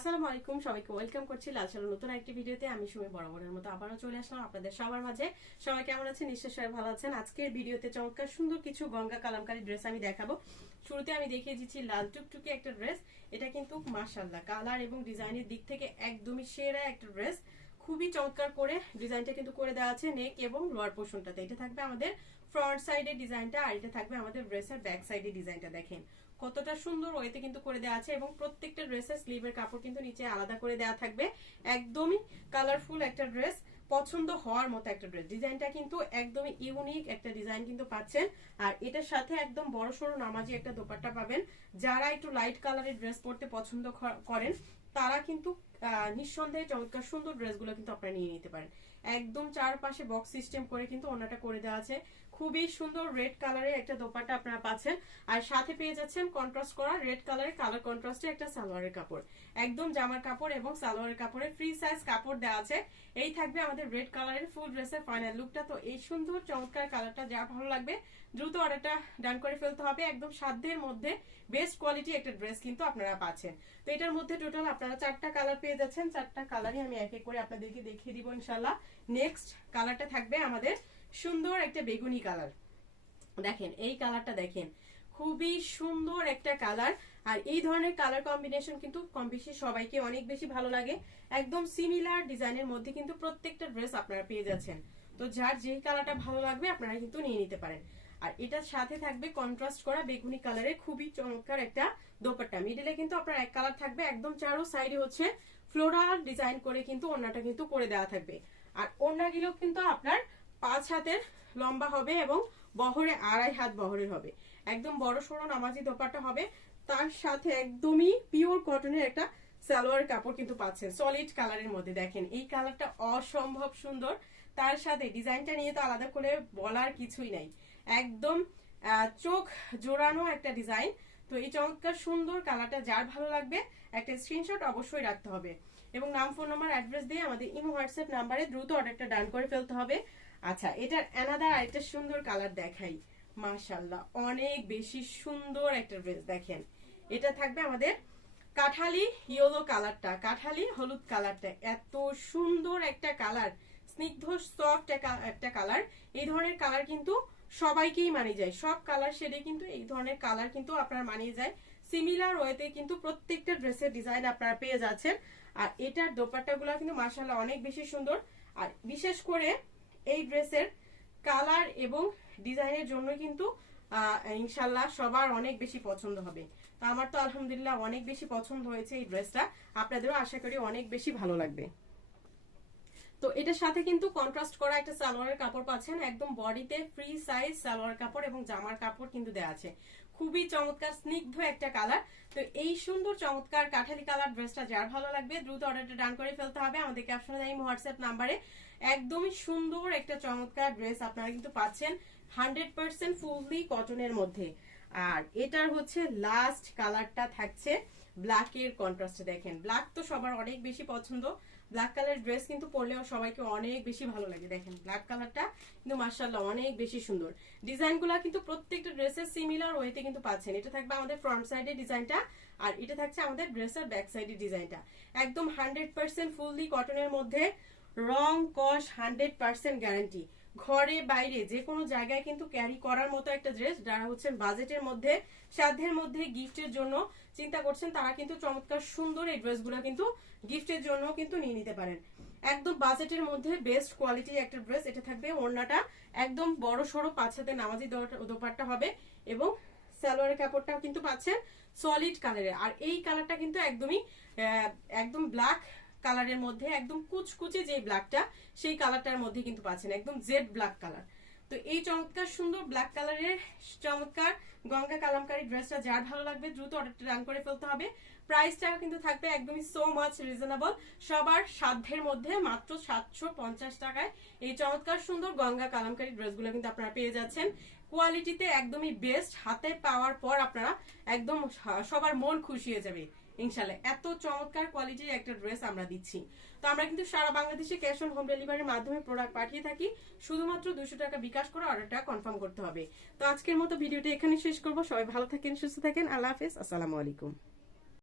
আসসালামু আলাইকুম, সবাইকে ওয়েলকাম করছি লালসাল নতুন একটি ভিডিওতে। আমি সুমি বরাবরের মতো আবারও চলে আসলাম আপনাদের সবার মাঝে। সবাই কেমন আছেন? নিশ্চয় সবাই ভালো আছেন। আজকের ভিডিওতে চমৎকার সুন্দর কিছু গঙ্গা কালামকারী ড্রেস আমি দেখাবো। শুরুতে আমি দেখিয়ে দিচ্ছি লাল টুকটুকি একটা ড্রেস এটা কিন্তু মাশাল্লাহ কালার এবং ডিজাইনের দিক থেকে একদমই সেরা একটা ড্রেস খুবই চমৎকার করে ডিজাইনটা কিন্তু করে দেওয়া আছে নেক এবং লোয়ার পোর্শনটাতে এটা থাকবে আমাদের ফ্রন্ট সাইডের ডিজাইনটা আর এটা থাকবে আমাদের ড্রেসের ব্যাক সাইডের ডিজাইনটা দেখেন। কতটা সুন্দর ওয়েতে কিন্তু করে দেওয়া আছে এবং প্রত্যেকটা ড্রেসের স্লিভের কাপড় কিন্তু নিচে আলাদা করে দেওয়া থাকবে। একদমই কালারফুল একটা ড্রেস পছন্দ হওয়ার মতো একটা ড্রেস ডিজাইনটা কিন্তু একদমই ইউনিক একটা ডিজাইন কিন্তু পাচ্ছেন। আর এটার সাথে একদম বড় সড়ো নামাজি একটা দোপাট্টা পাবেন। যারা একটু লাইট কালারের ড্রেস পরতে পছন্দ করেন, তারা কিন্তু নিঃসন্দেহে চমৎকার সুন্দর ড্রেসগুলো কিন্তু আপনারা নিয়ে নিতে পারেন। একদম চারপাশে বক্স সিস্টেম করে কিন্তু ওনাটা করে দেওয়া আছে। খুবই সুন্দর রেড কালারের একটা দোপাট্টা আপনারা পাচ্ছেন। আর সাথে পেয়ে যাচ্ছেন কন্ট্রাস্ট করা রেড কালারের কালার কন্ট্রাস্টে একটা সালোয়ারের কাপড়। একদম জামার কাপড় এবং সালোয়ারের কাপড়ে ফ্রি সাইজ কাপড় দেওয়া আছে। এই থাকবে আমাদের রেড কালারের ফুল ড্রেসের ফাইনাল লুকটা তো এই সুন্দর চমৎকার কালারটা যা ভালো লাগবে, দ্রুত অর্ডারটা ডান করে ফেলতে হবে। একদম সাধ্যের মধ্যে বেস্ট কোয়ালিটি একটা ড্রেস কিন্তু আপনারা পাচ্ছেন। তো এটার মধ্যে টোটাল আপনারা চারটা কালার পেয়ে যাচ্ছেন। চারটা কালারই আমি এক এক করে আপনাদেরকে দেখিয়ে দিব ইনশাল্লাহ নেক্সট কালারটা থাকবে আমাদের সুন্দর একটা বেগুনি কালার। দেখেন, এই কালারটা দেখেন, খুবই সুন্দর একটা কালার। আর এই ধরনের কালার কম্বিনেশন কিন্তু কম বেশি সবাইকে অনেক বেশি ভালো লাগে। একদম সিমিলার ডিজাইনের মধ্যে কিন্তু প্রত্যেকটা ড্রেস আপনারা পেয়ে যাচ্ছেন। তো যার যেই কালারটা ভালো লাগবে, আপনারা কিন্তু নিয়ে নিতে পারেন। আর এটার সাথে থাকবে কন্ট্রাস্ট করা বেগুনি কালারের খুবই চমৎকার একটা দোপাট্টা। মিডিলে কিন্তু আপনার এক কালার থাকবে, একদম চারো সাইডে হচ্ছে ফ্লোরাল ডিজাইন করে কিন্তু ওড়নাটা কিন্তু করে দেওয়া থাকবে। আর ওড়নাগুলো কিন্তু আপনার পাঁচ হাতের লম্বা হবে এবং বহরে আড়াই হাত বহরে হবে। একদম বড় সড়ো নামাজি দোপাট্টা হবে। তার সাথে একদমই পিওর কটনের একটা সালোয়ার কাপড় কিন্তু পাচ্ছেন সলিড কালারের মধ্যে দেখেন, এই কালারটা অসম্ভব সুন্দর। তার সাথে ডিজাইনটা নিয়ে তো আলাদা করে বলার কিছুই নাই। একদম চোখ জোড়ানো একটা ডিজাইন। তো এই চমৎকার সুন্দর কালারটা যার ভালো লাগবে, একটা স্ক্রিনশট অবশ্যই রাখতে হবে। এবং নাম ফোন নাম্বার অ্যাড্রেস দিয়ে আমাদের ইমো, হোয়াটসঅ্যাপ নাম্বারে দ্রুত অর্ডারটা ডান করে ফেলতে হবে। আচ্ছা এটার অ্যানাদার আরেকটা সুন্দর কালার দেখাই। মাশাল্লাহ অনেক বেশি সুন্দর একটা ড্রেস দেখেন। এটা থাকবে আমাদের কাঠালি ইয়েলো কালারটা কাঠালি হলুদ কালারটা এত সুন্দর একটা কালার স্নিগ্ধ সফট একটা কালার এই ধরনের কালার কিন্তু সবাইকেই মানিয়ে যায়। সব কালার শেডে কিন্তু এই ধরনের কালার কিন্তু আপনার মানিয়ে যায়। সিমিলার ওয়েতে কিন্তু প্রত্যেকটা ড্রেসের ডিজাইন আপনারা পেয়ে যাচ্ছেন। আর এটার দোপাট্টাগুলো কিন্তু মার্শাল্লাহ অনেক বেশি সুন্দর। আর বিশেষ করে এই ড্রেসের কালার এবং ডিজাইনের জন্য কিন্তু ইনশাল্লাহ সবার অনেক বেশি পছন্দ হবে। তো আমার তো আলহামদুলিল্লাহ অনেক বেশি পছন্দ হয়েছে এই ড্রেসটা। আপনাদেরও আশা করি অনেক বেশি ভালো লাগবে। তো এটার সাথে কিন্তু কন্ট্রাস্ট করা একটা সালোয়ারের কাপড় পাচ্ছেন। একদম বডিতে ফ্রি সাইজ সালোয়ার কাপড় এবং জামার কাপড় কিন্তু দেওয়া আছে। খুবই চমৎকার, স্নিগ্ধ একটা কালার তো এই সুন্দর চমৎকার কাঠালি কালার ড্রেসটা যার ভালো লাগবে, দ্রুত অর্ডারটা ডান করে ফেলতে হবে। আমাদের ক্যাপশনে যাই হোয়াটসঅ্যাপ নাম্বারে একদমই সুন্দর একটা চমৎকার ড্রেস আপনারা কিন্তু পাচ্ছেন হান্ড্রেড পার্সেন্ট ফুললি কটনের মধ্যে। আর এটার হচ্ছে লাস্ট কালারটা থাকছে ব্ল্যাকের কন্ট্রাস্টে দেখেন। ব্ল্যাক তো সবার অনেক বেশি পছন্দ। ব্ল্যাক কালার ড্রেস কিন্তু পরলেও সবাইকে অনেক বেশি ভালো লাগে। দেখেন ব্ল্যাক কালারটা কিন্তু মার্শাল্লাহ অনেক বেশি সুন্দর। ডিজাইনগুলো কিন্তু প্রত্যেকটা ড্রেসের সিমিলার ওয়েতে কিন্তু পাচ্ছেন। এটা থাকবে আমাদের ফ্রন্ট সাইডের ডিজাইনটা আর এটা থাকছে আমাদের ড্রেসের ব্যাক সাইডের ডিজাইনটা একদম হান্ড্রেড পার্সেন্ট ফুললি কটনের মধ্যে, রং, কস হান্ড্রেড পার্সেন্ট গ্যারান্টি ঘরে, বাইরে, যে কোনো জায়গায় কিন্তু ক্যারি করার মতো একটা ড্রেস যারা হচ্ছেন বাজেটের মধ্যে, সাধ্যের মধ্যে গিফটের জন্য চিন্তা করছেন, তারা কিন্তু চমৎকার সুন্দর এই ড্রেসগুলো কিন্তু গিফটের জন্য কিন্তু নিয়ে নিতে পারেন। একদম বাজেটের মধ্যে বেস্ট কোয়ালিটির একটা ড্রেস এটা থাকবে ওড়নাটা একদম বড় সড়ো পাঁচ হাতে নামাজি দোপাট্টা হবে এবং সালোয়ারের কাপড়টাও কিন্তু পাচ্ছেন সলিড কালারের আর এই কালারটা কিন্তু একদমই একদম ব্ল্যাক কালারের মধ্যে, একদম কুচকুচে যে ব্ল্যাকটা সেই কালারটার মধ্যে কিন্তু পাচ্ছেন, একদম জেড ব্ল্যাক কালার তো এই চমৎকার, সুন্দর ব্ল্যাক কালারের চমৎকার গঙ্গা কালামকারী ড্রেসটা যার ভালো লাগবে, দ্রুত অর্ডারটা রান করে ফেলতে হবে। প্রাইসটা কিন্তু থাকবে একদমই সো মাচ রিজনেবল সবার সাধ্যের মধ্যে মাত্র সাতশো পঞ্চাশ টাকায় এই চমৎকার, সুন্দর গঙ্গা কালামকারী ড্রেসগুলো কিন্তু আপনারা পেয়ে যাচ্ছেন। কোয়ালিটিতে একদমই বেস্ট হাতে পাওয়ার পর আপনারা একদম সবার মন খুশি হয়ে যাবে, ইনশাল্লাহ। এত চমৎকার কোয়ালিটির একটা ড্রেস আমরা দিচ্ছি। তো আমরা কিন্তু সারা বাংলাদেশে ক্যাশ অন হোম ডেলিভারির মাধ্যমে প্রোডাক্ট পাঠিয়ে থাকি। শুধুমাত্র দুশো টাকা বিকাশ করে অর্ডারটা কনফার্ম করতে হবে। তো আজকের মতো ভিডিওটা এখানে শেষ করব। সবাই ভালো থাকেন, সুস্থ থাকেন। আল্লাহ হাফেজ। আসসালামু আলাইকুম।